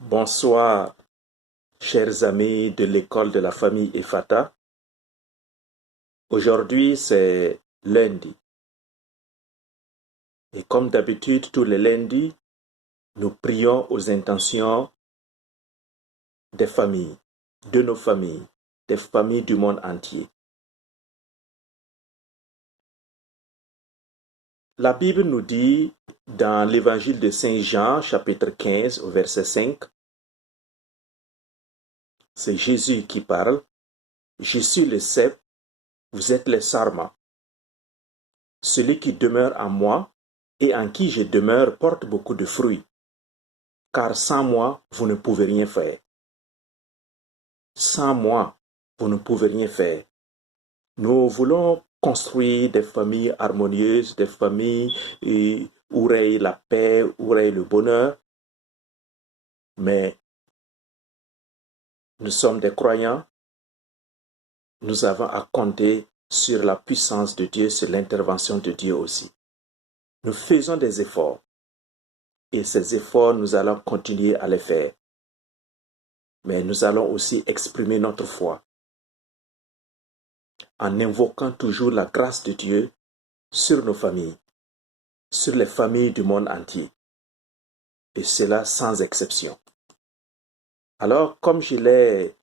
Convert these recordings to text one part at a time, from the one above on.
Bonsoir, chers amis de l'école de la famille Efata. Aujourd'hui, c'est lundi. Et comme d'habitude, tous les lundis, nous prions aux intentions des familles, de nos familles, des familles du monde entier. La Bible nous dit dans l'évangile de Saint Jean, chapitre 15, au verset 5, c'est Jésus qui parle. Je suis le cep, vous êtes les sarments. Celui qui demeure en moi et en qui je demeure porte beaucoup de fruits, car sans moi, vous ne pouvez rien faire. Sans moi, vous ne pouvez rien faire. Nous voulons construire des familles harmonieuses, des familles où règne la paix, où règne le bonheur, mais nous sommes des croyants, nous avons à compter sur la puissance de Dieu, sur l'intervention de Dieu aussi. Nous faisons des efforts et ces efforts, nous allons continuer à les faire. Mais nous allons aussi exprimer notre foi en invoquant toujours la grâce de Dieu sur nos familles, sur les familles du monde entier, et cela sans exception. Alors, comme je l'ai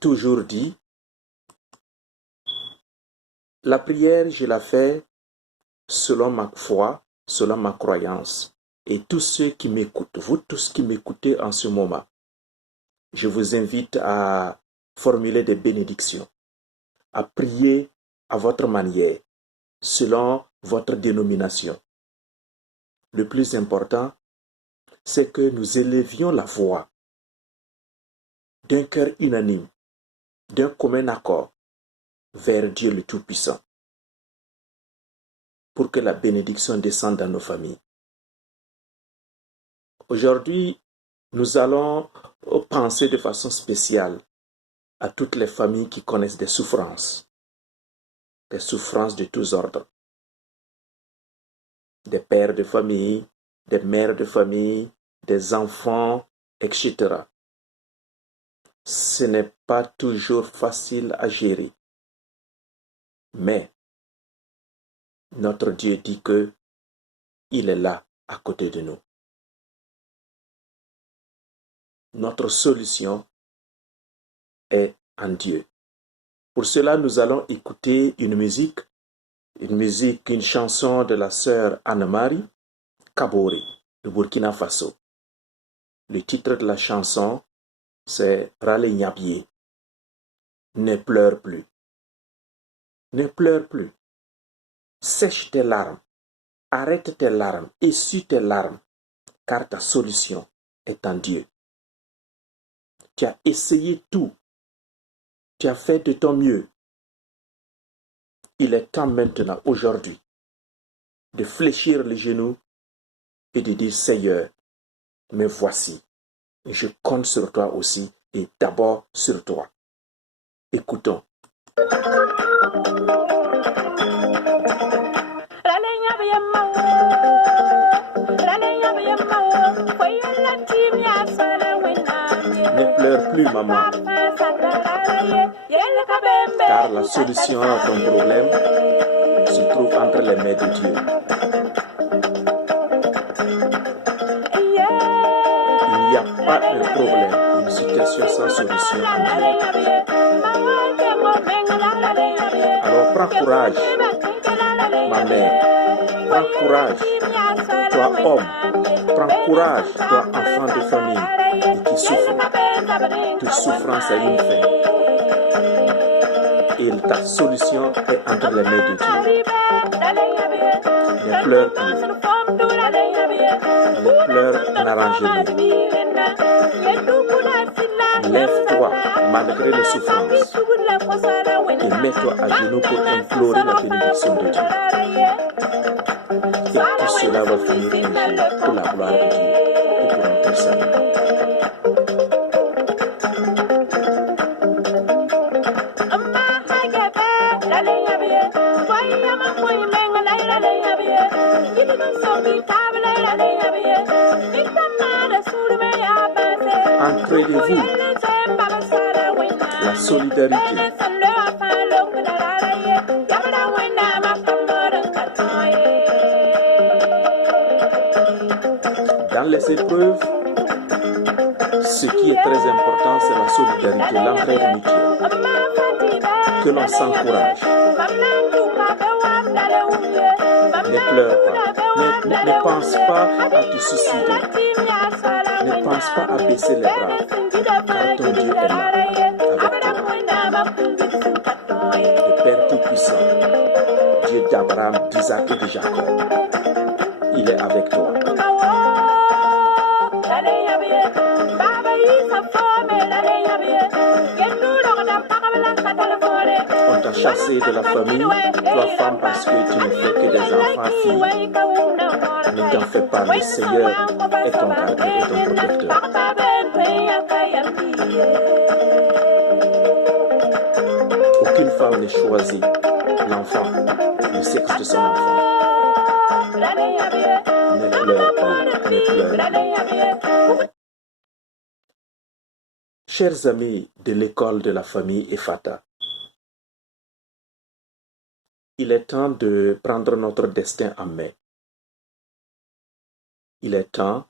toujours dit, la prière, je la fais selon ma foi, selon ma croyance. Et tous ceux qui m'écoutent, vous tous qui m'écoutez en ce moment, je vous invite à formuler des bénédictions, à prier à votre manière, selon votre dénomination. Le plus important, c'est que nous élevions la voix d'un cœur unanime, d'un commun accord vers Dieu le Tout-Puissant, pour que la bénédiction descende dans nos familles. Aujourd'hui, nous allons penser de façon spéciale à toutes les familles qui connaissent des souffrances de tous ordres. Des pères de famille, des mères de famille, des enfants, etc. Ce n'est pas toujours facile à gérer. Mais notre Dieu dit que il est là à côté de nous. Notre solution est en Dieu. Pour cela, nous allons écouter une chanson de la sœur Anne-Marie Kabore de Burkina Faso. Le titre de la chanson, c'est Rale Nyabie. Ne pleure plus. Ne pleure plus. Sèche tes larmes. Arrête tes larmes. Essuie tes larmes. Car ta solution est en Dieu. Tu as essayé tout. Tu as fait de ton mieux. Il est temps maintenant, aujourd'hui, de fléchir les genoux et de dire, Seigneur, me voici. Je compte sur toi aussi et d'abord sur toi. Écoutons. Ne pleure plus, maman, car la solution à ton problème se trouve entre les mains de Dieu. Il n'y a pas de problème, une situation sans solution en Dieu. Alors prends courage, ma mère, prends courage, toi homme, prends courage, toi enfant de famille qui souffre. Toute souffrance a une fin. Et ta solution est entre les mains de Dieu. Ne pleure plus. Les pleurs n'arrangent rien. Lève-toi malgré les souffrances et mets-toi à genoux pour implorer la bénédiction de Dieu. Et tout cela va finir un jour pour la gloire de Dieu et pour notre salut. Entraidez-vous. La solidarité. Dans les épreuves, ce qui est très important, c'est la solidarité, l'entraide mutuelle. Que l'on s'encourage. Ne pleure pas. Ne pense pas à te suicider. Ne pense pas à baisser les bras. Car ton Dieu est là, avec toi. Le Père Tout-Puissant, Dieu d'Abraham, d'Isaac et de Jacob, il est avec toi. On t'a chassé de la famille, toi femme, parce que tu ne fais que des enfants filles. Ne t'en fais pas, le Seigneur est ton gardien et ton protecteur. Aucune femme ne choisit l'enfant, le sexe de son enfant. Ne pleure pas, ne pleure pas. Chers amis de l'école de la famille Ephata, il est temps de prendre notre destin en main. Il est temps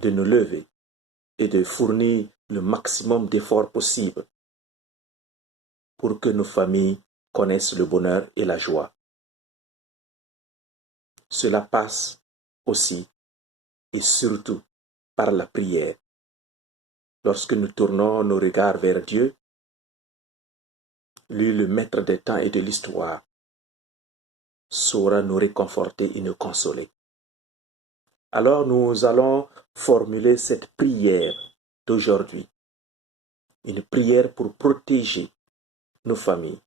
de nous lever et de fournir le maximum d'efforts possibles pour que nos familles connaissent le bonheur et la joie. Cela passe aussi et surtout par la prière. Lorsque nous tournons nos regards vers Dieu, lui, le maître des temps et de l'histoire, saura nous réconforter et nous consoler. Alors nous allons formuler cette prière d'aujourd'hui. Une prière pour protéger nos familles.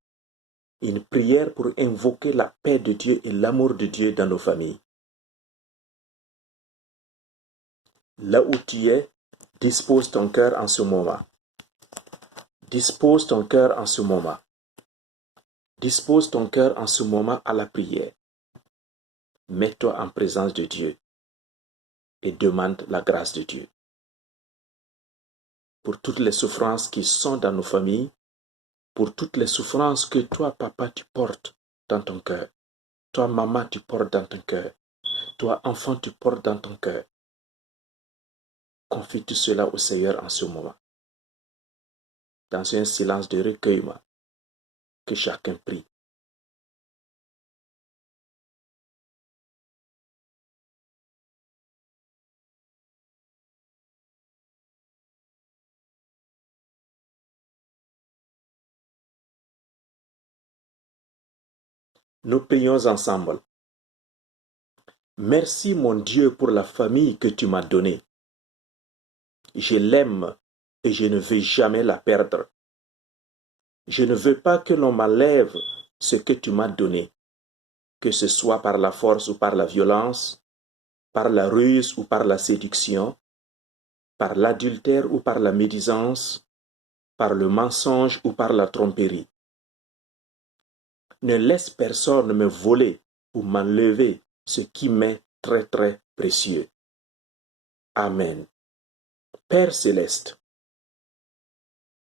Une prière pour invoquer la paix de Dieu et l'amour de Dieu dans nos familles. Là où tu es, dispose ton cœur en ce moment. Dispose ton cœur en ce moment. Dispose ton cœur en ce moment à la prière. Mets-toi en présence de Dieu et demande la grâce de Dieu. Pour toutes les souffrances qui sont dans nos familles, pour toutes les souffrances que toi, papa, tu portes dans ton cœur, toi, maman, tu portes dans ton cœur, toi, enfant, tu portes dans ton cœur. Confie tout cela au Seigneur en ce moment. Dans un silence de recueillement, que chacun prie. Nous prions ensemble. Merci mon Dieu pour la famille que tu m'as donnée. Je l'aime et je ne veux jamais la perdre. Je ne veux pas que l'on m'enlève ce que tu m'as donné, que ce soit par la force ou par la violence, par la ruse ou par la séduction, par l'adultère ou par la médisance, par le mensonge ou par la tromperie. Ne laisse personne me voler ou m'enlever ce qui m'est très très précieux. Amen. Père céleste,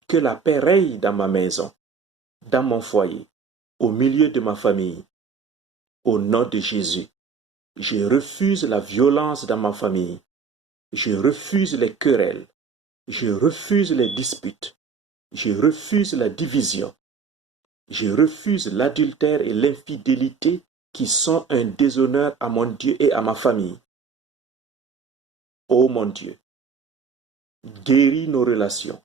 que la paix règne dans ma maison, dans mon foyer, au milieu de ma famille. Au nom de Jésus, je refuse la violence dans ma famille. Je refuse les querelles. Je refuse les disputes. Je refuse la division. Je refuse l'adultère et l'infidélité qui sont un déshonneur à mon Dieu et à ma famille. Ô mon Dieu, guéris nos relations.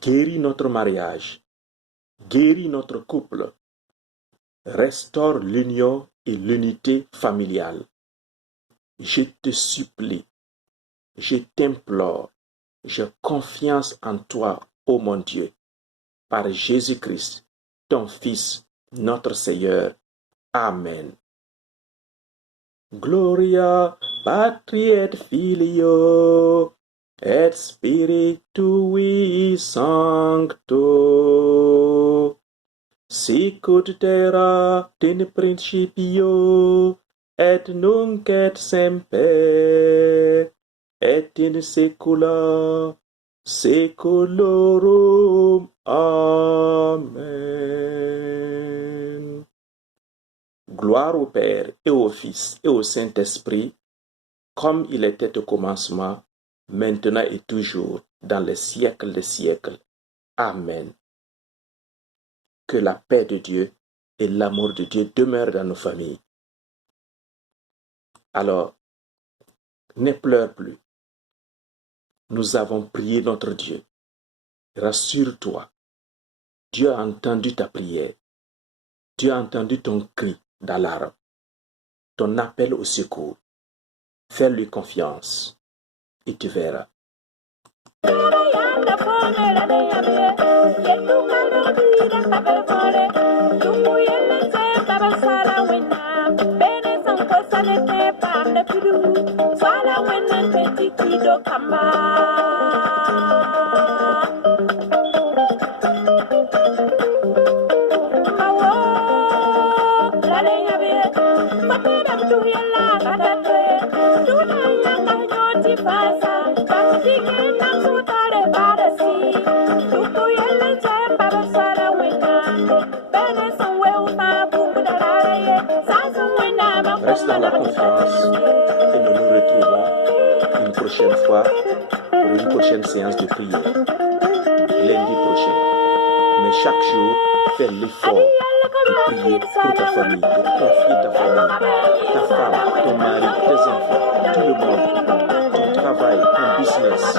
Guéris notre mariage. Guéris notre couple. Restaure l'union et l'unité familiale. Je te supplie, je t'implore, j'ai confiance en toi, ô mon Dieu, par Jésus-Christ, ton Fils, notre Seigneur. Amen. Gloria Patri et Filio et Spiritui Sancto. Sicut terra in principio et nunc et semper et in saecula saeculorum. Amen. Gloire au Père et au Fils et au Saint-Esprit, comme il était au commencement, maintenant et toujours, dans les siècles des siècles. Amen. Que la paix de Dieu et l'amour de Dieu demeurent dans nos familles. Alors, ne pleure plus. Nous avons prié notre Dieu. Rassure-toi. Dieu a entendu ta prière. Dieu a entendu ton cri d'alarme, ton appel au secours. Fais-lui confiance et tu verras. Reste dans la confiance et nous nous retrouvons une prochaine fois pour une prochaine séance de prière, lundi prochain. Mais chaque jour, fais l'effort de prier pour ta famille, de confier ta famille, ta femme, ton mari, tes enfants, tout le monde, ton travail, ton business.